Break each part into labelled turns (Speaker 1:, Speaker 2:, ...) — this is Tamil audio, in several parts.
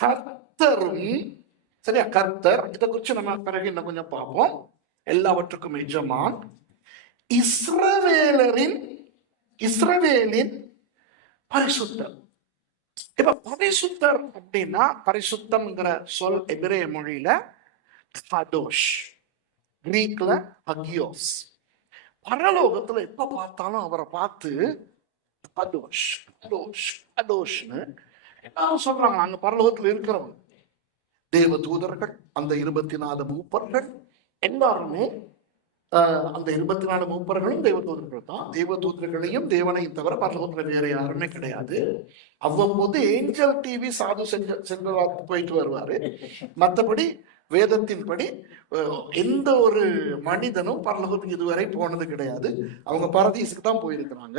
Speaker 1: கர்த்தரும் சரியா? கர்த்தர் இதை குறித்து நம்ம பிறகு இன்னும் கொஞ்சம் பார்ப்போம். எல்லாவற்றுக்கும் எஜமான் இஸ்ரவேலரின் இஸ்ரவேலின் பரிசுத்தர். இப்ப பரிசுத்தர் அப்படின்னா பரிசுத்தம்ங்கிற சொல் எபிரேய மொழியில கதோஷ் கிரீக்ல அகியோஸ். பரலோகத்துல எப்ப பார்த்தாலும் அவரை பார்த்து கதோஷ் கதோஷ் கதோஷ்னு எல்லாரும் சொல்றாங்க அங்க பரலோகத்துல இருக்கிறவங்க தேவ தூதர்கள் அந்த இருபத்தி நாலு மூப்பர்கள். எல்லாருமே அந்த இருபத்தி நாலு மூப்பர்களும் தேவ தூதர்கள் தான். தேவ தூதர்களையும் தேவனையும் தவிர பரலோகத்துல வேற யாருமே கிடையாது. அவ்வப்போது ஏஞ்சல் டிவி சாது செஞ்ச செல்வா போயிட்டு வருவாரு. மற்றபடி வேதத்தின்படி எந்த ஒரு மனிதனும் பரலோகத்துக்கு இதுவரை போனது கிடையாது. அவங்க பரதீசுக்கு தான் போயிருக்கிறாங்க.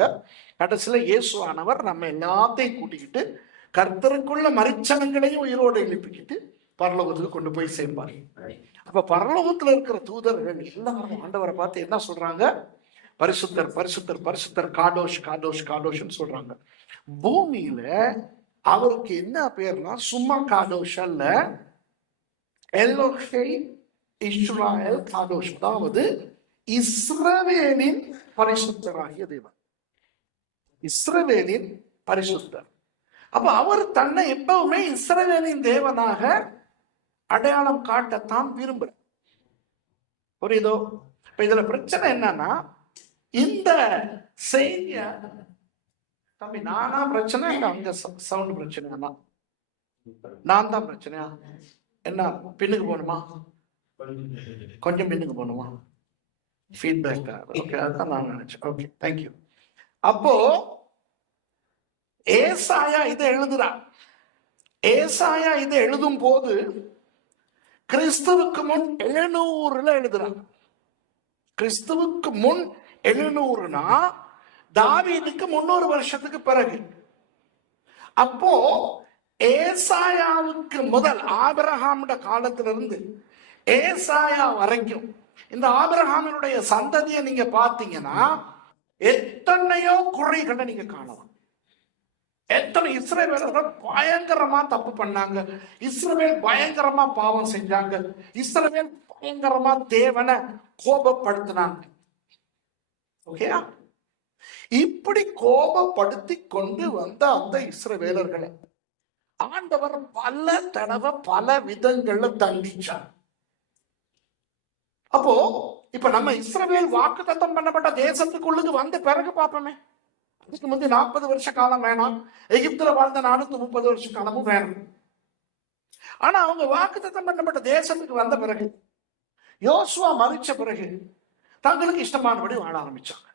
Speaker 1: கடைசியில இயேசுவானவர் நம்ம எல்லாத்தையும் கூட்டிக்கிட்டு கர்த்தருக்குள்ள மரிச்சனங்களையும் உயிரோடு எழுப்பிக்கிட்டு பரலோகத்துக்கு கொண்டு போய் சேர்ப்பார். அப்ப பரலோகத்துல இருக்கிற தூதர்கள் எல்லாரும் ஆண்டவரை பார்த்து என்ன சொல்றாங்க? பரிசுத்தர் பரிசுத்தர் பரிசுத்தர் காடோஷ் காடோஷ் காடோஷ்னு சொல்றாங்க. பூமியில அவருக்கு என்ன பேர்னா சும்மா காடோஷ் அல்ல. எல்லோஹை இஸ்ராயல் காடோஷ் அதாவது இஸ்ரவேலின் பரிசுத்தராகிய தேவன். இஸ்ரவேலின் பரிசுத்தர். அப்ப அவர் தன்னை எப்பவுமே இஸ்ரவேலின் தேவனாக அடையாளம் காட்டத்தான் விரும்புறார். புரியுதோ? இப்ப இதுல பிரச்சனை என்னன்னா இந்த செய்திய தம்பி நானா பிரச்சனை இல்ல அங்க சவுண்ட் பிரச்சனையா நான் தான் பிரச்சனையா? என்ன பின்னுக்கு போகணுமா? கொஞ்சம் பின்னுக்கு போகணுமா? ஃபீட்பேக் ஓகே அதுதான் நான் நினைச்சேன். ஓகே தேங்க்யூ அப்போ ஏசாயா இதை எழுதுறான் ஏசாயா இதை எழுதும் போது கிறிஸ்துவுக்கு முன் எழுநூறுல எழுதுறான் கிறிஸ்துவுக்கு முன் எழுநூறுனா தாவீதுக்கு முன்னூறு வருஷத்துக்கு பிறகு. அப்போ ஏசாயாவுக்கு முதல் ஆபிரஹாமுட காலத்திலிருந்து ஏசாயா வரைக்கும் இந்த ஆபிரஹாமினுடைய சந்ததியை நீங்க பார்த்தீங்கன்னா எத்தனையோ குறைகளை நீங்க காணலாம். எத்தனை இஸ்ரேவேலர்கள் பயங்கரமா தப்பு பண்ணாங்க. இஸ்ரேல் பயங்கரமா பாவம் செஞ்சாங்க. இஸ்ரேல் பயங்கரமா தேவனை கோபப்படுத்தினாங்க. ஓகேயா இப்படி கோபப்படுத்தி கொண்டு வந்த அந்த இஸ்ரவேலர்களை ஆண்டவர் பல தடவை பல விதங்கள்ல தண்டிச்சார். அப்போ இப்ப நம்ம இஸ்ரவேல் வாக்குத்தத்தம் பண்ணப்பட்ட தேசத்துக்குள்ளுக்கு வந்த பிறகு பார்ப்போமே. அதுக்கு முந்தைய நாற்பது வருஷ காலம் வேணாம். எகிப்துல வாழ்ந்த நானூத்தி முப்பது வருஷ காலமும் வேணும். ஆனா அவங்க வாக்குத்தத்தம் பண்ணப்பட்ட தேசத்துக்கு வந்த பிறகு யோசுவா மறிச்ச பிறகு தங்களுக்கு இஷ்டமானபடி வாழ ஆரம்பிச்சாங்க.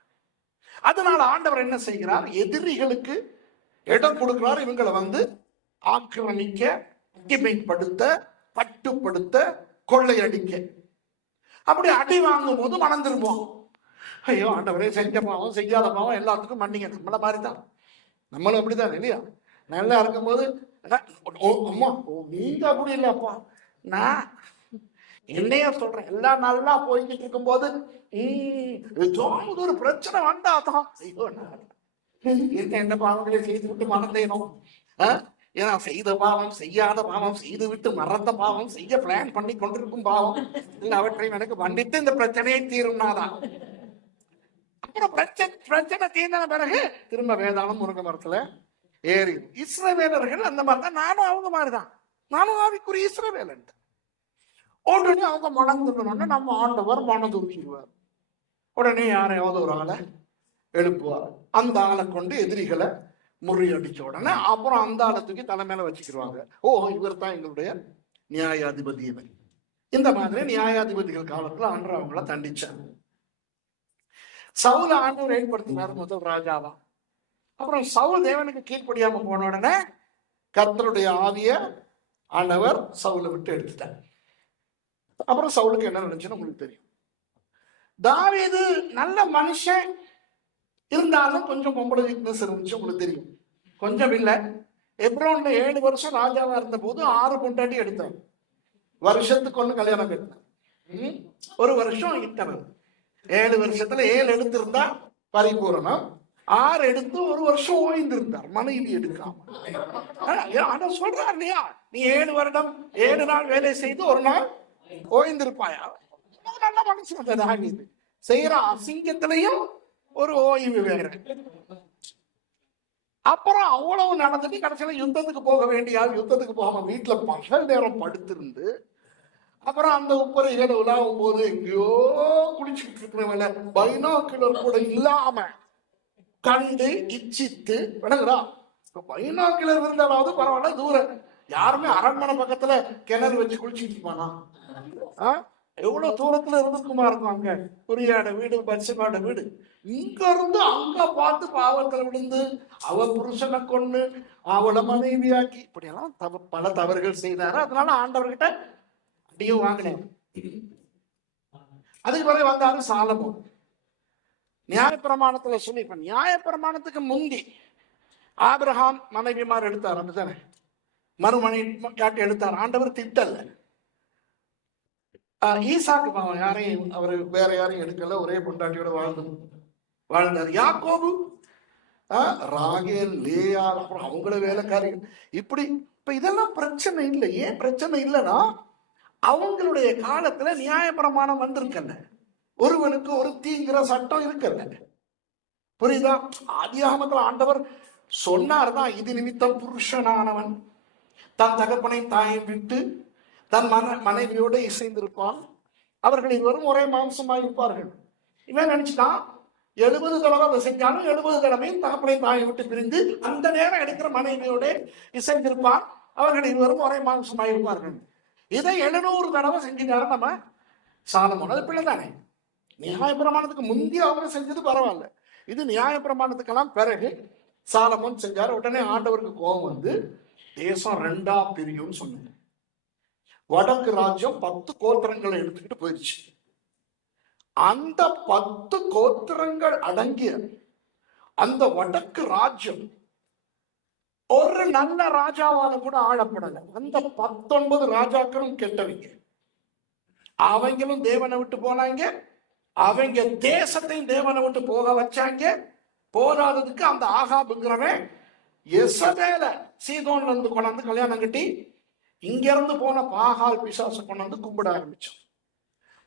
Speaker 1: அதனால ஆண்டவர் என்ன செய்கிறார்? எதிரிகளுக்கு இடம் கொடுக்கிறார். இவங்களை வந்து ஆக்கிரமிக்க அடிமைப்படுத்த கட்டுப்படுத்த கொள்ளையடிக்க. அப்படி அடி வாங்கும் போது மனம் திரும்புவாங்க ஐயோ ஆண்டவரே செஞ்ச பாவம் செய்யாத பாவம் எல்லாத்துக்கும் மன்னிங்க. நம்மள மாதிரி தான் நம்மளும் அப்படிதான் இல்லையா? நல்லா இருக்கும்போது அம்மா ஓ, நீங்க அப்படி இல்லையாப்பா? நான் என்னைய சொல்றேன்? எல்லாம் நல்லா போய்கிட்டு இருக்கும்போது ஏதாவது ஒரு பிரச்சனை வந்தாதான் ஐயோ என்ன என்ன பாவங்களை செய்து விட்டு மறந்தேனோ? ஏன்னா செய்த பாவம் செய்யாத பாவம் செய்து விட்டு மறந்த பாவம் செய்ய பிளான் பண்ணி கொண்டிருக்கும் பாவம் அவற்றையும் எனக்கு மன்னித்து இந்த பிரச்சனையை தீரும்னாதான் அப்புறம் பிரச்சனை பிரச்சனை தீர்ந்த பிறகு திரும்ப வேதாளம் முருங்கை மரத்துல ஏறி இஸ்ரவேலர்கள் அந்த மாதிரி தான் நானும் அவங்க மாதிரிதான். நானும் ஆவிக்குரிய இஸ்ரவேலன். உடனே அவங்க மணந்துடணும்னு நம்ம ஆண்டவர் மனதுருக்கிடுவார். உடனே யாரையாவது ஒரு ஆளை எழுப்புவார். அந்த ஆளை கொண்டு எதிரிகளை முறியடிச்ச உடனே அப்புறம் அந்த ஆளை தூக்கி தலைமையில வச்சுக்கிடுவாங்க. ஓ இவர் தான் எங்களுடைய நியாயாதிபதி இவர் இந்த மாதிரி நியாயாதிபதிகள் காலத்துல அன்று அவங்கள தண்டிச்சாங்க சவுல ஆண்டவர் ஏற்படுத்தினார் முதல் ராஜாவா. அப்புறம் சவுல் தேவனுக்கு கீழ்ப்படியாம போன உடனே கர்த்தருடைய ஆவிய ஆண்டவர் சவுலை விட்டு எடுத்துட்டார். அப்புறம் சவுலுக்கு என்ன நினைச்சுன்னு உங்களுக்கு தெரியும். தாவீது நல்ல மனுஷன் இருந்தாலும் கொஞ்சம் பொம்பளை வீக்னஸ் இருந்துச்சு உங்களுக்கு தெரியும். கொஞ்சம் இல்லை. எப்ரோன்ல ஏழு வருஷம் ராஜாவா இருந்த போது ஆறு பொண்டாட்டி எடுத்தார் வருஷத்துக்கு ஒண்ணு கல்யாணம் கட்டினார் ஒரு வருஷம் இன்டர்வல் ஏழு வருஷத்துல ஏழு எடுத்திருந்தா பரிபூரணம். ஆறு எடுத்து ஒரு வருஷம் ஓய்ந்திருந்தார். மனைவி எடுக்காம. ஆனா, சொல்றார் இல்லையா? நீ ஏழு வருடம் ஏழு நாள் வேலை செய்து ஒரு நாள் ஓய்ந்திருப்பாயா? நல்ல மனுஷன் அந்த செய்யற அசிங்கத்திலையும் ஒரு ஓய்வு வேற. அப்புறம் அவ்வளவு நடந்துட்டு கடைசியில யுத்தத்துக்கு போக வேண்டிய யுத்தத்துக்கு போகாம வீட்டுல பகல் நேரம் படுத்திருந்து அப்புறம் அந்த உப்பரை ஏழு உலாவும் போது எங்கேயோ குளிச்சுக்கிட்டு இருக்கிறவங்கள பைனாக்குலர் கூட இல்லாம கண்டு இச்சித்து விளங்குறா பைனாக்குலர் இருந்தாலாவது பரவாயில்ல தூரம். யாருமே அரண்மனை பக்கத்துல கிணறு வச்சு குளிச்சுட்டு இருப்பானா? எவ்வளவு தூரத்துல இருந்துக்குமா இருக்கும் அங்க? குறியாட வீடு பச்சைமாட வீடு. இங்க இருந்து அங்க பார்த்து பாவத்துல விழுந்து அவ புருஷனை கொண்டு அவளை மனைவியாக்கி இப்படியெல்லாம் தவ பல தவறுகள் செய்தாரு. அதனால ஆண்டவர்கிட்ட அடியும் வாங்கினேன் அதுக்கு பிறகு வந்தாரு சாலமோ நியாயப்பிரமாணத்துல சொல்லி இப்ப நியாயப்பிரமாணத்துக்கு முந்தி ஆப்ரஹாம் மனைவிமார் எடுத்தார் அப்படித்தானே? மறுமனை யாட்டி எடுத்தார்? ஆண்டவர் திட்டல்ல. ஆஹ் ஈசாக்கு பாவம் யாரையும் அவர் வேற யாரையும் எடுக்கல ஒரே பொண்டாட்டியோட வாழ்ந்து வாழ்ந்தார். யாக்கோபு ஆஹ் ராகேல் லேயால் அப்புறம் அவங்கள வேலைக்காரிகள். இப்படி இப்ப இதெல்லாம் பிரச்சனை இல்லை. ஏன் பிரச்சனை இல்லைன்னா அவங்களுடைய காலத்துல நியாயப்பிரமாணம் வந்திருக்கல ஒருவனுக்கு ஒரு தீங்கிற சட்டம் இருக்கல புரியுதா? ஆதியாகமத்துல ஆண்டவர் சொன்னார் தான் இது நிமித்தம் புருஷனானவன். தன் தகப்பனை தாயை விட்டு தன் மன மனைவியோடு இசைந்திருப்பான். அவர்கள் இருவரும் ஒரே மாம்சமாய் இருப்பார்கள். இவன் நினைச்சுட்டான் எழுபது தடவை அதை செஞ்சாலும் எழுபது தடவையும் தகப்பனை தாயை விட்டு பிரிந்து அந்த நேரம் எடுக்கிற மனைவியோட இசைந்திருப்பான். அவர்கள் இருவரும் ஒரே மாம்சமாய் இருப்பார்கள். இதை எழுநூறு தடவை செஞ்சிட்டாரு நம்ம சாலமோன். அது பிள்ளை தானே நியாயப்பிரமாணத்துக்கு முந்தைய அவர் செஞ்சது பரவாயில்ல. இது நியாயப்பிரமாணத்துக்கெல்லாம் பிறகு சாலமோன் செஞ்சார். உடனே ஆண்டவருக்கு கோபம் வந்து தேசம் ரெண்டா பிரியும்னு சொன்னாங்க வடக்கு ராஜ்யம் பத்து கோத்திரங்களை எடுத்துக்கிட்டு போயிடுச்சு. அந்த பத்து கோத்திரங்கள் அடங்கிய அந்த வடக்கு ராஜ்யம் ஒரு நல்ல ராஜாவால கூட ஆளப்படல. அந்த பத்தொன்பது ராஜாக்களும் கெட்டவங்க. அவங்களும் தேவனை விட்டு போனாங்க. அவங்க தேசத்தையும் தேவனை விட்டு போக வச்சாங்க. போராததுக்கு அந்த ஆகாபுங்கிறவன் எசபேல சீதோன்ல இருந்து கொண்டாந்து கல்யாணம் கட்டி இங்க இருந்து போன பாகால் பிசாசு கொண்டாந்து கும்பிட ஆரம்பிச்சோம்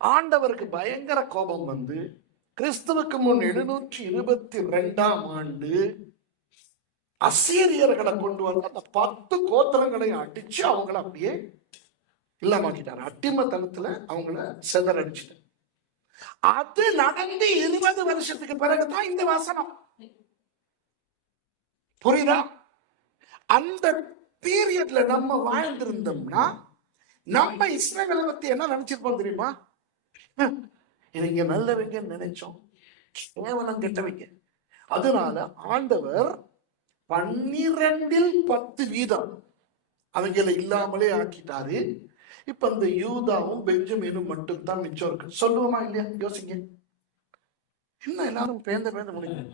Speaker 1: ஆண்டவருக்கு பயங்கர கோபம் வந்து கிறிஸ்துவுக்கு முன் எழுநூற்றி இருபத்தி ரெண்டாம் ஆண்டு அசீரியர்களை கொண்டு வந்து அந்த பத்து கோத்திரங்களையும் அடிச்சு அவங்கள அப்படியே இல்லாமக்கிட்டார். அட்டிமத்தனத்துல அவங்கள செதறடிச்சிட்டார். அது நடந்து இருபது வருஷத்துக்கு பிறகுதான் இந்த வசனம். புரியுதா? அந்த பீரியட்ல நம்ம வாழ்ந்திருந்தோம்னா நம்ம இஸ்ரேலை பத்தி என்ன நினைச்சிருப்போம் தெரியுமா? இவங்க நல்லவங்க நினைச்சோம். கேவலம் கெட்டவங்க அதனால ஆண்டவர் பன்னிரெண்டில் பத்து வீதம் அவங்கள இல்லாமலே ஆக்கிட்டாரு. இப்ப இந்த யூதாவும் பெஞ்சமினும் மட்டும் தான் மிச்சம் இருக்கு. சொல்லுவோமா இல்லையா? யோசிங்க. என்ன எல்லாரும் பேந்த பேந்த முடியும்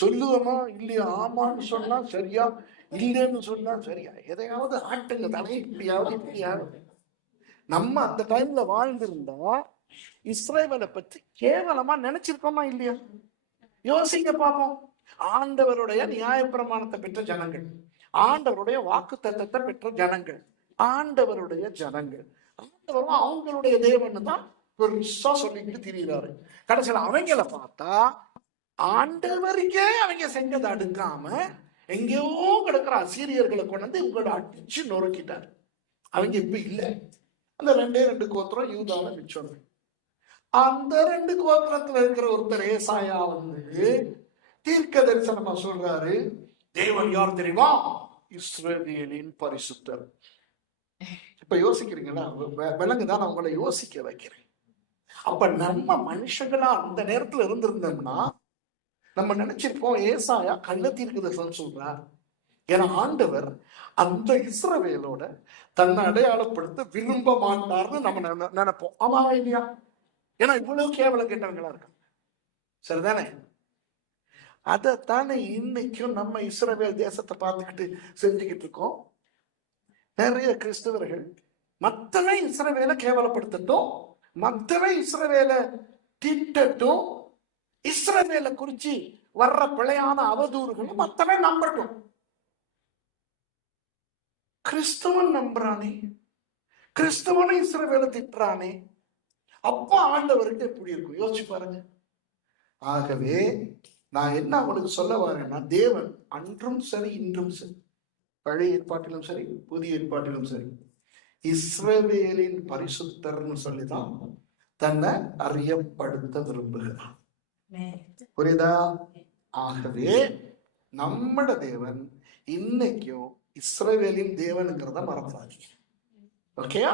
Speaker 1: சொல்லுவோமா இல்லையா? ஆமான்னு சொன்னா சரியா இல்லைன்னு சொன்னா சரியா? எதையாவது ஆட்டுங்க தலை இப்படியாவது இப்படியாவது. நம்ம அந்த டைம்ல வாழ்ந்திருந்தா இஸ்ரேவலை பத்தி கேவலமா நினைச்சிருக்கோமா இல்லையா? யோசிங்க பாப்போம். ஆண்டவருடைய நியாயப்பிரமாணத்தை பெற்ற ஜனங்கள். ஆண்டவருடைய வாக்கு தத்தத்தை பெற்ற ஜனங்கள். ஆண்டவருடைய ஜனங்கள். ஆண்டவரும் அவங்களுடைய தேவன் தான் பெருசா சொல்லிக்கிட்டு திரியிறாரு. கடைசியில் அவங்கள பார்த்தா ஆண்டவருக்கே அவங்க செஞ்சதை அடுக்காம எங்கேயோ கிடக்கிற அசீரியர்களை கொண்டு உங்களை இவங்களை அடிச்சு நொறுக்கிட்டாரு. அவங்க இப்ப இல்ல. அந்த ரெண்டே ரெண்டு கோத்திரம் யூதால மிச்சம் அந்த ரெண்டு கோத்திரத்துல இருக்கிற ஒருத்தர் ஏசாயா வந்து தீர்க்க தரிசனமா சொல்றாரு? தேவன் யார் தெரியுமா? இஸ்ரவேலின் பரிசுத்தர். இப்ப யோசிக்கிறீங்களா? விலங்குதான் நான் உங்களை யோசிக்க வைக்கிறேன். அப்ப நம்ம மனுஷங்களா அந்த நேரத்துல இருந்திருந்தோம்னா நம்ம நினைச்சிருப்போம் ஏசாயா கள்ள தீர்க்க தரிசனம் சொல்றார். ஏன்னா ஆண்டவர் அந்த இஸ்ரவேலோட தன்னை அடையாளப்படுத்த விரும்ப மாட்டார்னு நம்ம நினை- நினைப்போம். ஆமா இல்லையா? ஏன்னா இவ்வளவு கேவலம் கேட்டவங்களா இருக்காங்க. சரிதானே? அதைத்தானே இன்னைக்கும் நம்ம இஸ்ரவேல் தேசத்தை பார்த்துக்கிட்டு செஞ்சுக்கிட்டு இருக்கோம் நிறைய கிறிஸ்தவர்கள் மத்தவன் இஸ்ரவேலை கேவலப்படுத்தட்டும் மத்தவன் இஸ்ரவேலை திட்டட்டும் இஸ்ரவேலை குறிச்சு வர்ற பிழையான அவதூறுகளும் மத்தனை நம்பட்டும். கிறிஸ்தவன் நம்புறானே கிறிஸ்தவனை இஸ்ரவேலை திட்டுறானே. அப்ப ஆண்டவருக்கு எப்படி இருக்கும்? யோசிச்சு பாருங்க. ஆகவே நான் என்ன அவனுக்கு சொல்ல வரேன்னா தேவன் அன்றும் சரி இன்றும் சரி. பழைய ஏற்பாட்டிலும் சரி புதிய ஏற்பாட்டிலும் சரி. இஸ்ரவேலின் பரிசுத்தர்னு சொல்லிதான் தன்னை அறியப்படுத்த விரும்புகிறான். புரியுதா? ஆகவே நம்மட தேவன் இன்னைக்கும் இஸ்ரவேலின் தேவனுங்கிறத மறந்துடாதீங்க ஓகேயா